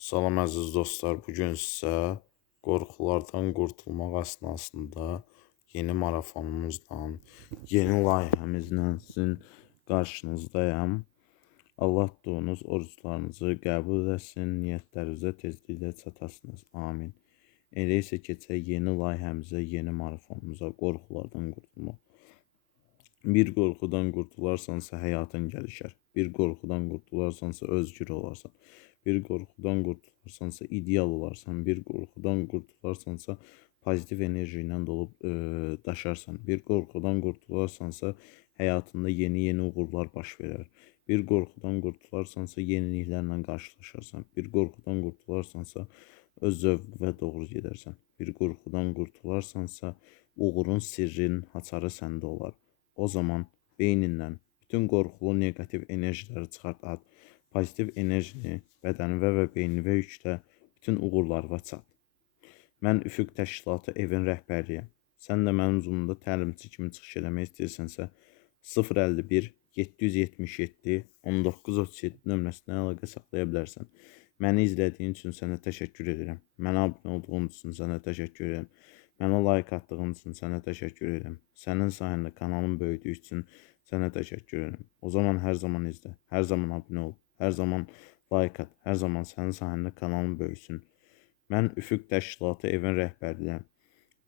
Salam əziz dostlar, bu gün sizə qorxulardan qurtulmaq əsnasında yeni marafonumuzla, yeni layihəmizlə sizin qarşınızdayam. Allah duanız, oruclarınızı qəbul etsin, niyyətlərinizə tezliklə çatasınız. Amin. Elə isə keçək yeni layihəmizə, yeni marafonumuza, qorxulardan qurtulmaq. Bir qorxudan qurtularsansa həyatın gəlişər. Bir qorxudan qurtularsansa özgür olarsan. Bir qorxudan qurtularsansa ideal olarsan. Bir qorxudan qurtularsansa pozitiv enerji ilə dolub e, daşarsan. Bir qorxudan qurtularsansa həyatında yeni-yeni uğurlar baş verər. Bir qorxudan qurtularsansa yeniliklərlə qarşılaşarsan. Bir qorxudan qurtularsansa öz zövqünə doğru gedərsən. Bir qorxudan qurtularsansa uğurun sirrinin haçarı səndə olar. O zaman beynindən bütün qorxulu neqativ enerjiləri çıxart at. Pozitiv enerjini bədəninə və beyninə yüklə. Bütün uğurlarına çat. Mən Üfüq Təşkilatı evin rəhbəriyəm. Sən də mənim uzunluğumda təlimçi kimi çıxış eləmək istəyirsənsə 051 777 1937 nömrəsinə əlaqə saxlaya bilərsən. Məni izlədiyin üçün sənə təşəkkür edirəm. Mənə abunə olduğun üçün sənə təşəkkür edirəm. Mənə like atdığın üçün sənə təşəkkür edirəm. Sənin sayəndə kanalım böyüdüyü üçün sənə təşəkkür edirəm. O zaman hər zaman izlə, hər zaman abunə ol, hər zaman like at, hər zaman sənin sayəndə kanalım böyüsün. Mən Üfüq Təşkilatı evin rəhbəriyəm.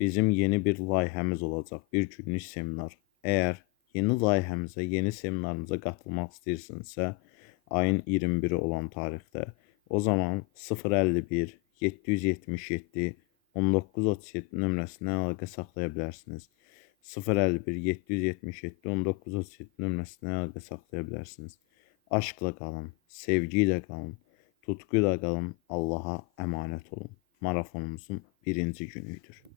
Bizim yeni bir layihəmiz olacaq, bir günlük seminar. Əgər yeni layihəmizə, yeni seminarımıza qatılmaq istəyirsinizsə, ayın 21-i olan tarixdə o zaman 051 777 1937 nömrəsinə əlaqə saxlaya bilərsiniz. 051 777 1937 nömrəsinə əlaqə saxlaya bilərsiniz. Aşkla qalın, sevgi ilə qalın, tutku ilə qalın, Allaha əmanət olun. Marafonumuzun birinci günüdür.